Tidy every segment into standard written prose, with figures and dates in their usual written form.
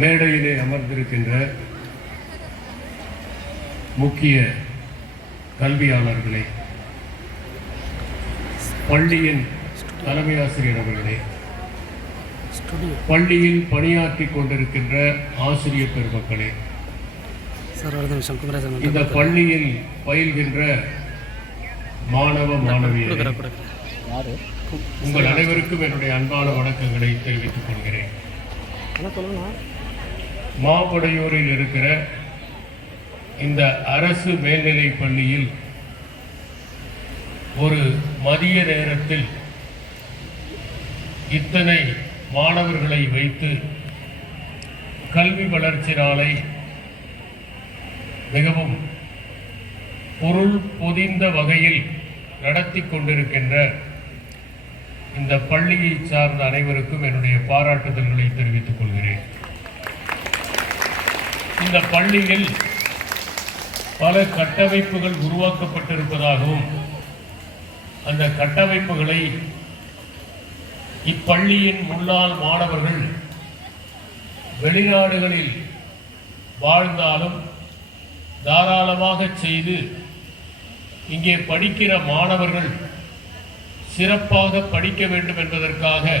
மேடையிலே அமர்ந்திருக்கின்ற முக்கிய கல்வியாளர்களே, பள்ளியின் தலைமை ஆசிரியர் அவர்களே, பள்ளியில் பணியாற்றிக் கொண்டிருக்கின்ற ஆசிரியர் பெருமக்களே, இந்த பள்ளியில் பயில்கின்ற மாணவ மாணவியர், உங்கள் அனைவருக்கும் என்னுடைய அன்பான வணக்கங்களை தெரிவித்துக் கொள்கிறேன். மாவடையூரில் இருக்கிற இந்த அரசு மேல்நிலைப் பள்ளியில் ஒரு மதிய நேரத்தில் இத்தனை மாணவர்களை வைத்து கல்வி வளர்ச்சி நாளை மிகவும் பொருள் பொதிந்த வகையில் நடத்தி கொண்டிருக்கின்ற இந்த பள்ளியை சார்ந்த அனைவருக்கும் என்னுடைய பாராட்டுதல்களை தெரிவித்துக் கொள்கிறேன். இந்த பள்ளியில் பல கட்டமைப்புகள் உருவாக்கப்பட்டிருப்பதாகவும் அந்த கட்டமைப்புகளை இப்பள்ளியின் முன்னாள் மாணவர்கள் வெளிநாடுகளில் வாழ்ந்தாலும் தாராளமாக செய்து இங்கே படிக்கிற மாணவர்கள் சிறப்பாக படிக்க வேண்டும் என்பதற்காக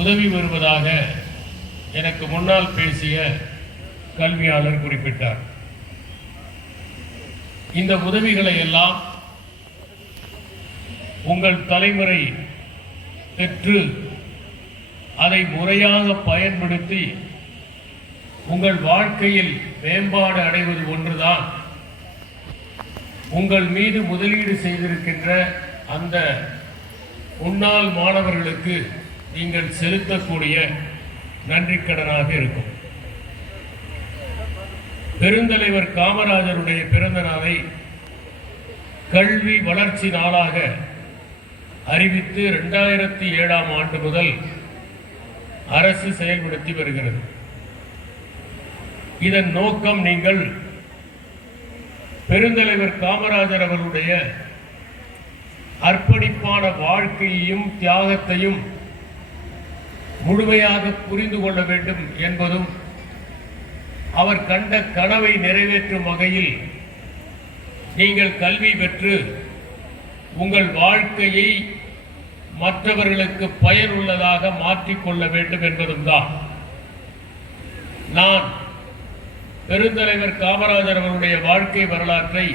உதவி வருவதாக எனக்கு முன்னால் பேசிய கல்வியாளர் குறிப்பிட்டார். இந்த உதவிகளை எல்லாம் உங்கள் தலைமுறை பெற்று அதை முறையாக பயன்படுத்தி உங்கள் வாழ்க்கையில் மேம்பாடு அடைவது ஒன்றுதான் உங்கள் மீது முதலீடு செய்திருக்கின்ற அந்த முன்னாள் மாணவர்களுக்கு நீங்கள் செலுத்தக்கூடிய நன்றிக்கடனாக இருக்கும். பெருந்தலைவர் காமராஜருடைய பிறந்த நாளை கல்வி வளர்ச்சி நாளாக அறிவித்து 2007ஆம் ஆண்டு முதல் அரசு செயல்படுத்தி வருகிறது. இதன் நோக்கம் நீங்கள் பெருந்தலைவர் காமராஜர் அவர்களுடைய அர்ப்பணிப்பான வாழ்க்கையையும் தியாகத்தையும் முழுமையாக புரிந்து கொள்ள வேண்டும் என்பதும் அவர் கண்ட கனவை நிறைவேற்றும் வகையில் நீங்கள் கல்வி பெற்று உங்கள் வாழ்க்கையை மற்றவர்களுக்கு பயனுள்ளதாக மாற்றிக்கொள்ள வேண்டும் என்பதும் தான். நான் பெருந்தலைவர் காமராஜர் அவருடைய வாழ்க்கை வரலாற்றை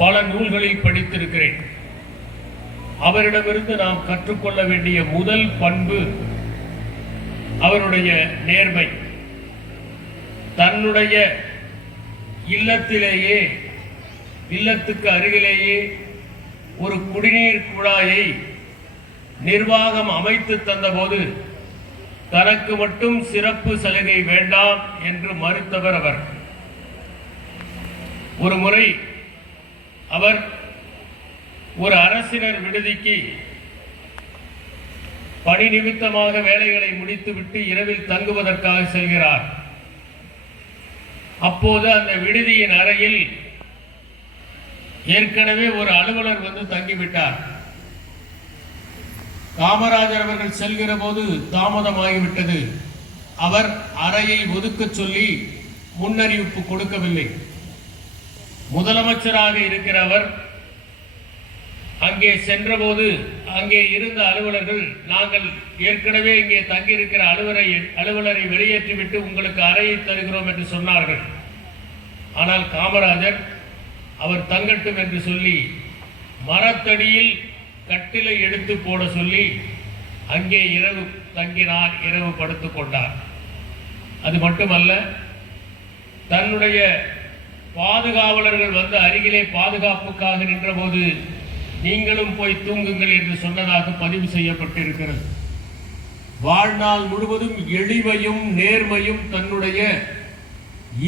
பல நூல்களில் படித்திருக்கிறேன். அவரிடமிருந்து நாம் கற்றுக்கொள்ள வேண்டிய முதல் பண்பு அவருடைய நேர்மை. தன்னுடைய இல்லத்திலேயே, இல்லத்துக்கு அருகிலேயே ஒரு குடிநீர் குழாயை நிர்வாகம் அமைத்து தந்தபோது தனக்கு மட்டும் சிறப்பு சலுகை வேண்டாம் என்று மறுத்தவர் அவர். ஒரு முறை அவர் ஒரு அரசினர் விடுதிக்கு பணி நிமித்தமாக வேலைகளை முடித்துவிட்டு இரவில் தங்குவதற்காக செல்கிறார். அப்போது அந்த விடுதியின் அறையில் ஏற்கனவே ஒரு அலுவலர் வந்து தங்கிவிட்டார். காமராஜர் அவர்கள் செல்கிற போது தாமதமாகிவிட்டது. அவர் அறையை ஒதுக்க சொல்லி முன்னறிவிப்பு கொடுக்கவில்லை. முதலமைச்சராக இருக்கிறவர் அங்கே சென்றபோது அங்கே இருந்த அலுவலர்கள், நாங்கள் ஏற்கனவே இங்கே தங்கியிருக்கிற அலுவலரை வெளியேற்றிவிட்டு உங்களுக்கு அறையை தருகிறோம் என்று சொன்னார்கள். ஆனால் காமராஜர் அவர் தங்கட்டும் என்று சொல்லி மரத்தடியில் கட்டிலை எடுத்து போட சொல்லி அங்கே இரவு தங்கினார், இரவு படுத்துக் கொண்டார். அது மட்டுமல்ல, தன்னுடைய பாதுகாவலர்கள் வந்து அருகிலே பாதுகாப்புக்காக நின்றபோது நீங்களும் போய் தூங்குங்கள் என்று சொன்னதாக பதிவு செய்யப்பட்டிருக்கிறது. வாழ்நாள் முழுவதும் எளிமையும் நேர்மையும் தன்னுடைய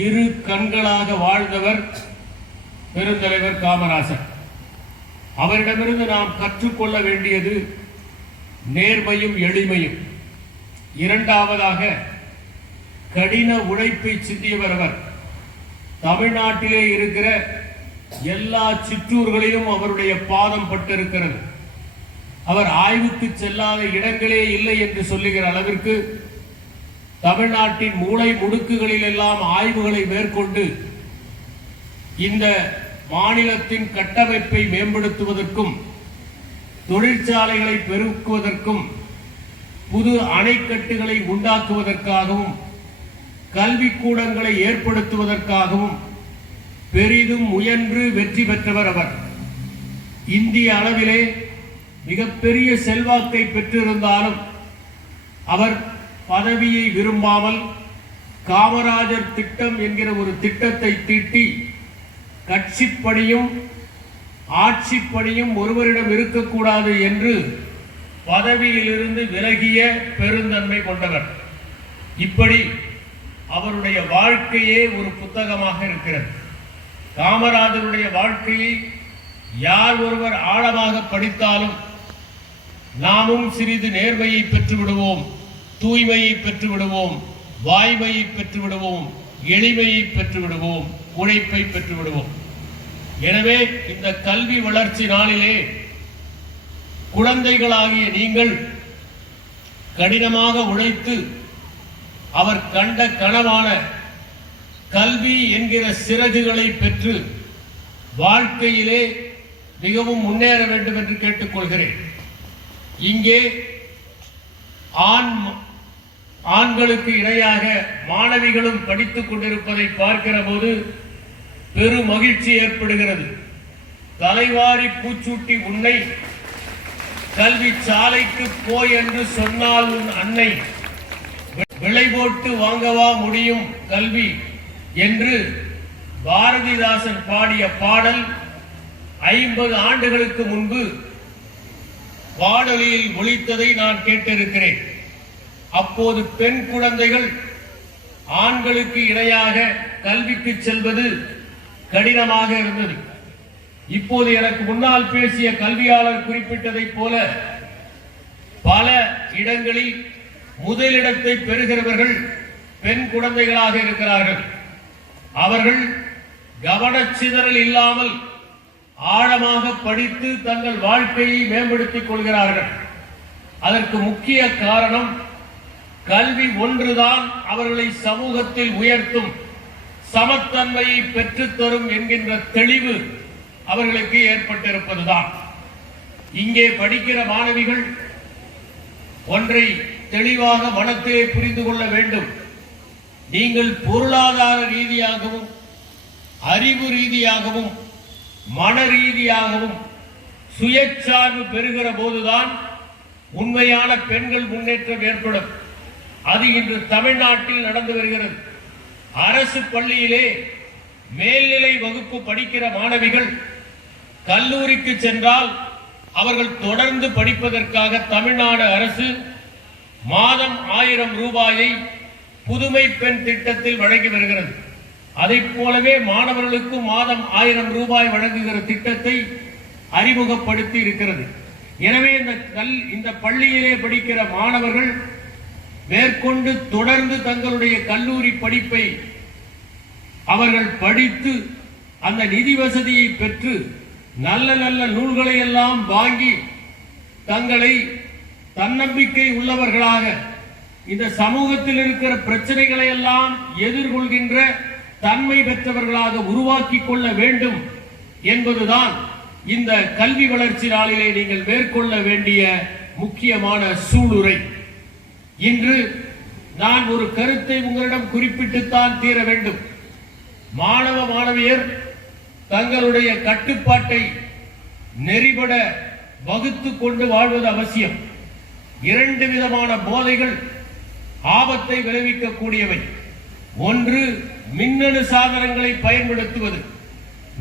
இரு கண்களாக வாழ்ந்தவர் பெருந்தலைவர் காமராஜர். அவரிடமிருந்து நாம் கற்றுக்கொள்ள வேண்டியது நேர்மையும் எளிமையும். இரண்டாவதாக கடின உழைப்பை சிந்தியவர் அவர். தமிழ்நாட்டிலே இருக்கிற எல்லா சிற்றூர்களிலும் அவருடைய பாதம் பட்டிருக்கிறது. அவர் ஆய்வுக்கு செல்லாத இடங்களே இல்லை என்று சொல்லுகிற அளவிற்கு தமிழ்நாட்டின் மூலை முடுக்குகளில் எல்லாம் ஆய்வுகளை மேற்கொண்டு இந்த மாநிலத்தின் கட்டமைப்பை மேம்படுத்துவதற்கும் தொழிற்சாலைகளை பெருக்குவதற்கும் புது அணைக்கட்டுகளை உண்டாக்குவதற்காகவும் கல்விக்கூடங்களை ஏற்படுத்துவதற்காகவும் பெரிதும் முயன்று வெற்றி பெற்றவர் அவர். இந்திய அளவிலே மிகப்பெரிய செல்வாக்கை பெற்றிருந்தாலும் அவர் பதவியை விரும்பாமல் காமராஜர் திட்டம் என்கிற ஒரு திட்டத்தை தீட்டி கட்சிப்பணியும் ஆட்சிப்பணியும் ஒருவரிடம் இருக்கக்கூடாது என்று பதவியிலிருந்து விலகிய பெருந்தன்மை கொண்டவர். இப்படி அவருடைய வாழ்க்கையே ஒரு புத்தகமாக இருக்கிறது. காமராஜருடைய வாழ்க்கையை யார் ஒருவர் ஆழமாக படித்தாலும் நாமும் சிறிது நேர்மையை பெற்றுவிடுவோம், தூய்மையை பெற்றுவிடுவோம், வாய்மையை பெற்றுவிடுவோம், எளிமையை பெற்றுவிடுவோம், உழைப்பை பெற்றுவிடுவோம். எனவே இந்த கல்வி வளர்ச்சி நாளிலே குழந்தைகளாகிய நீங்கள் கடினமாக உழைத்து அவர் கண்ட கனவான கல்வி என்கிற சிறகுகளை பெற்று வாழ்க்கையிலே மிகவும் முன்னேற வேண்டும் என்று கேட்டுக்கொள்கிறேன். இங்கே ஆண்களுக்கு இணையாக மாணவிகளும் படித்துக் கொண்டிருப்பதை பார்க்கிற போது பெரும் மகிழ்ச்சி ஏற்படுகிறது. தலைவாரி பூச்சூட்டி உன்னை கல்வி சாலைக்கு போய் என்று சொன்னால் உன் அன்னை விலை போட்டு வாங்கவா முடியும் கல்வி என்று பாரதிதாசன் பாடிய பாடல் 50 ஆண்டுகளுக்கு முன்பு பாடலில் ஒலித்ததை நான் கேட்டிருக்கிறேன். அப்போது பெண் குழந்தைகள் ஆண்களுக்கு இணையாக கல்விக்கு செல்வது கடினமாக இருந்தது. இப்போது எனக்கு முன்னால் பேசிய கல்வியாளர் குறிப்பிட்டதைப் போல பல இடங்களில் முதலிடத்தை பெறுகிறவர்கள் பெண் குழந்தைகளாக இருக்கிறார்கள். அவர்கள் கவனச்சிதறல் இல்லாமல் ஆழமாக படித்து தங்கள் வாழ்க்கையை மேம்படுத்திக் கொள்கிறார்கள். அதற்கு முக்கிய காரணம் கல்வி ஒன்றுதான் அவர்களை சமூகத்தில் உயர்த்தும், சமத்தன்மையை பெற்றுத்தரும் என்கின்ற தெளிவு அவர்களுக்கு ஏற்பட்டிருப்பதுதான். இங்கே படிக்கிற மாணவிகள் ஒன்றை தெளிவாக மனத்திலே புரிந்து கொள்ள வேண்டும். நீங்கள் பொருளாதார ரீதியாகவும் அறிவு ரீதியாகவும் மன ரீதியாகவும் சுயச்சார்பு பெறுகிற போதுதான் உண்மையான பெண்கள் முன்னேற்றம் ஏற்படும். அது இன்று தமிழ்நாட்டில் நடந்து வருகிறது. அரசு பள்ளியிலே மேல்நிலை வகுப்பு படிக்கிற மாணவிகள் கல்லூரிக்கு சென்றால் அவர்கள் தொடர்ந்து படிப்பதற்காக தமிழ்நாடு அரசு மாதம் 1000 ரூபாயை புதுமை பெண் திட்டத்தில் வழங்கி வருகிறது. அதைப் போலவே மாணவர்களுக்கு மாதம் 1000 ரூபாய் வழங்குகிற திட்டத்தை அறிமுகப்படுத்தி இருக்கிறது. எனவே இந்த பள்ளியிலே படிக்கிற மாணவர்கள் மேற்கொண்டு தொடர்ந்து தங்களுடைய கல்லூரி படிப்பை அவர்கள் படித்து அந்த நிதி வசதியை பெற்று நல்ல நல்ல நூல்களை எல்லாம் வாங்கி தங்களை தன்னம்பிக்கை உள்ளவர்களாக இந்த சமூகத்தில் இருக்கிற பிரச்சனைகளை எல்லாம் எதிர்கொள்கின்ற தன்மை பெற்றவர்களாக உருவாக்கி கொள்ள வேண்டும் என்பதுதான் இந்த கல்வி வளர்ச்சி நாளிலே நீங்கள் மேற்கொள்ள வேண்டிய முக்கியமான சூளுரை. இன்று நான் ஒரு கருத்தை உங்களிடம் குறிப்பிட்டுத்தான் தீர வேண்டும். மாணவ மாணவியர் தங்களுடைய கட்டுப்பாட்டை நெறிபட வகுத்து கொண்டு வாழ்வது அவசியம். 2 விதமான போதைகள் ஆபத்தை விளைவிக்கக்கூடியவை. ஒன்று மின்னணு சாதனங்களை பயன்படுத்துவது.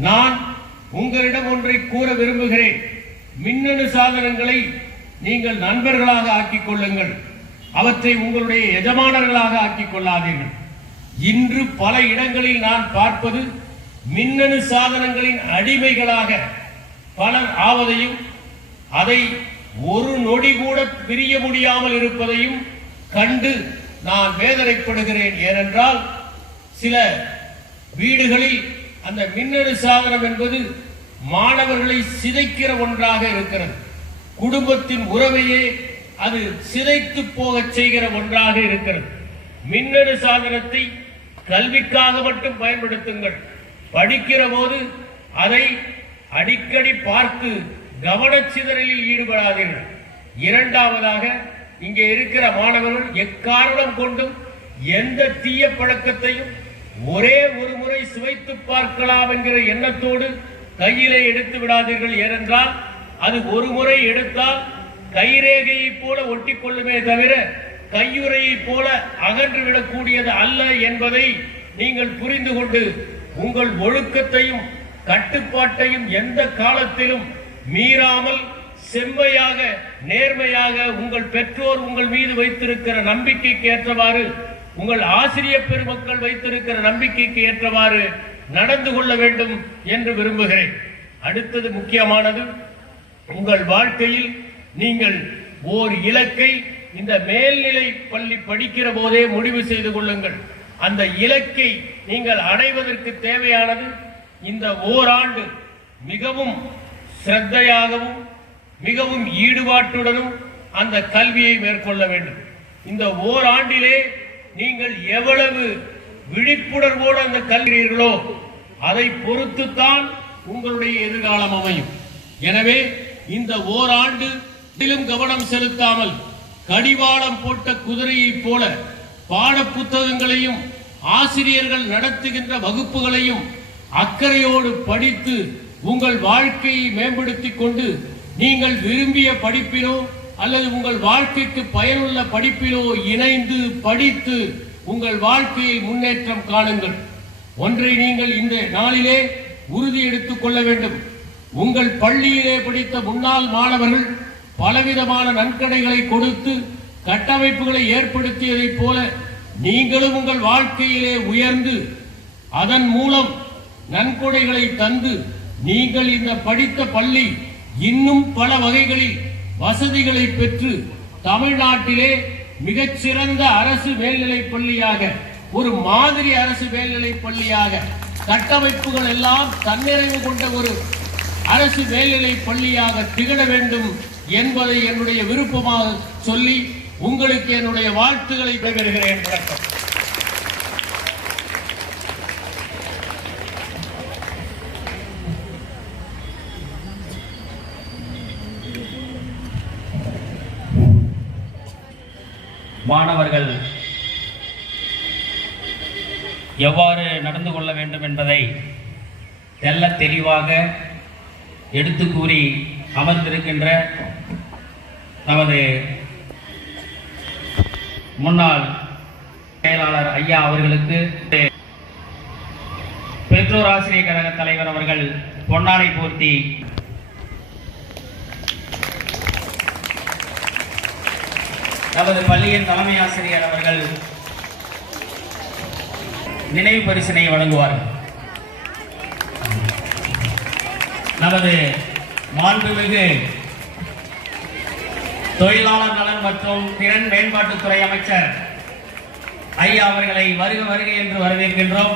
நான் உங்களிடம் ஒன்றை கூற விரும்புகிறேன். மின்னணு சாதனங்களை நீங்கள் நண்பர்களாக ஆக்கிக் கொள்ளுங்கள், அவற்றை உங்களுடைய எஜமானர்களாக ஆக்கிக் கொள்ளாதீர்கள். இன்று பல இடங்களில் நான் பார்ப்பது மின்னணு சாதனங்களின் அடிமைகளாக பலர் ஆவதையும் அதை ஒரு நொடி கூட பிரிய முடியாமல் இருப்பதையும் கண்டு நான் வேதனைப்படுகிறேன். ஏனென்றால் சில வீடுகளில் அந்த மின்னணு சாதனம் என்பது மாணவர்களை சிதைக்கிற ஒன்றாக இருக்கிறது. குடும்பத்தின் உறவையே அது சிதைத்து போக செய்கிற ஒன்றாக இருக்கிறது. மின்னணு சாதனத்தை கல்விக்காக மட்டும் பயன்படுத்துங்கள். படிக்கிற போது அதை அடிக்கடி பார்த்து கவனச்சிதறலில் ஈடுபடாதீர்கள். இரண்டாவதாக, இங்கே இருக்கிற மாணவர்கள் எக்காரணம் கொண்டும் எந்த தீய பழக்கத்தையும் ஒரே ஒரு முறை சுவைத்து பார்க்கலாம் என்கிற எண்ணத்தோடு கையிலே எடுத்து விடாதீர்கள். ஏனென்றால் அது ஒரு முறை எடுத்தால் கைரேகையை போல ஒட்டி கொள்ளுமே தவிர கையுறையை போல அகன்று விடக்கூடியது அல்ல என்பதை நீங்கள் புரிந்து கொண்டு உங்கள் ஒழுக்கத்தையும் கட்டுப்பாட்டையும் எந்த காலத்திலும் மீறாமல் செம்மையாக நேர்மையாக உங்கள் பெற்றோர் உங்கள் மீது வைத்திருக்கிற நம்பிக்கைக்கு ஏற்றவாறு, உங்கள் ஆசிரியர் பெருமக்கள் வைத்திருக்கிற நம்பிக்கைக்கு ஏற்றவாறு நடந்து கொள்ள வேண்டும் என்று விரும்புகிறேன். அடுத்தது முக்கியமானது, உங்கள் வாழ்க்கையில் நீங்கள் ஓர் இலக்கை இந்த மேல்நிலை பள்ளி படிக்கிற போதே முடிவு செய்து கொள்ளுங்கள். அந்த இலக்கை நீங்கள் அடைவதற்கு தேவையானது இந்த ஓராண்டு மிகவும் சிரத்தையாகவும் மிகவும் ஈடுபாட்டுடனும் அந்த கல்வியை மேற்கொள்ள வேண்டும். இந்த ஓராண்டிலே நீங்கள் எவ்வளவு விழிப்புணர்வோடு அந்த கல்வியீர்களோ அதை பொறுத்துத்தான் உங்களுடைய எதிர்காலம் அமையும். எனவே இந்த ஓராண்டு கவனம் செலுத்தாமல் கடிவாளம் போட்ட குதிரையை போல பாட புத்தகங்களையும் ஆசிரியர்கள் நடத்துகின்ற வகுப்புகளையும் அக்கறையோடு படித்து உங்கள் வாழ்க்கையை மேம்படுத்திக் கொண்டு நீங்கள் விரும்பிய படிப்பிலோ அல்லது உங்கள் வாழ்க்கைக்கு பயனுள்ள படிப்பிலோ இணைந்து படித்து உங்கள் வாழ்க்கையில் முன்னேற்றம் காணுங்கள். ஒன்றை நீங்கள் இந்த நாளிலே உறுதி எடுத்துக் கொள்ள வேண்டும். உங்கள் பள்ளியிலே படித்த முன்னாள் மாணவர்கள் பலவிதமான நன்கொடைகளை கொடுத்து கட்டமைப்புகளை ஏற்படுத்தியதைப் போல நீங்களும் உங்கள் வாழ்க்கையிலே உயர்ந்து அதன் மூலம் நன்கொடைகளை தந்து நீங்கள் இந்த படித்த பள்ளி இன்னும் பல வகைகளில் வசதிகளை பெற்று தமிழ்நாட்டிலே மிகச்சிறந்த அரசு மேல்நிலைப் பள்ளியாக, ஒரு மாதிரி அரசு மேல்நிலைப் பள்ளியாக, கட்டமைப்புகள் எல்லாம் தன்னிறைவு கொண்ட ஒரு அரசு மேல்நிலைப் பள்ளியாக திகழ வேண்டும் என்பதை என்னுடைய விருப்பமாக சொல்லி உங்களுக்கு என்னுடைய வாழ்த்துக்களை பெறுகிறேன். வணக்கம். மாணவர்கள் எவ்வாறு நடந்து கொள்ள வேண்டும் என்பதை தெள்ளத் தெளிவாக எடுத்து கூறி அமர்ந்திருக்கின்ற நமது முன்னாள் செயலாளர் ஐயா அவர்களுக்கு பெற்றோர் ஆசிரியர் கழக தலைவர் அவர்கள் பொன்னாடை போர்த்தி நமது பள்ளியின் தலைமை ஆசிரியர் அவர்கள் நினைவு பரிசினை வழங்குவார்கள். நமது மாண்புமிகு தொழிலாளர் நலன் மற்றும் திறன் மேம்பாட்டுத்துறை அமைச்சர் ஐயா அவர்களை வருக வருக என்று வரவேற்கின்றோம்.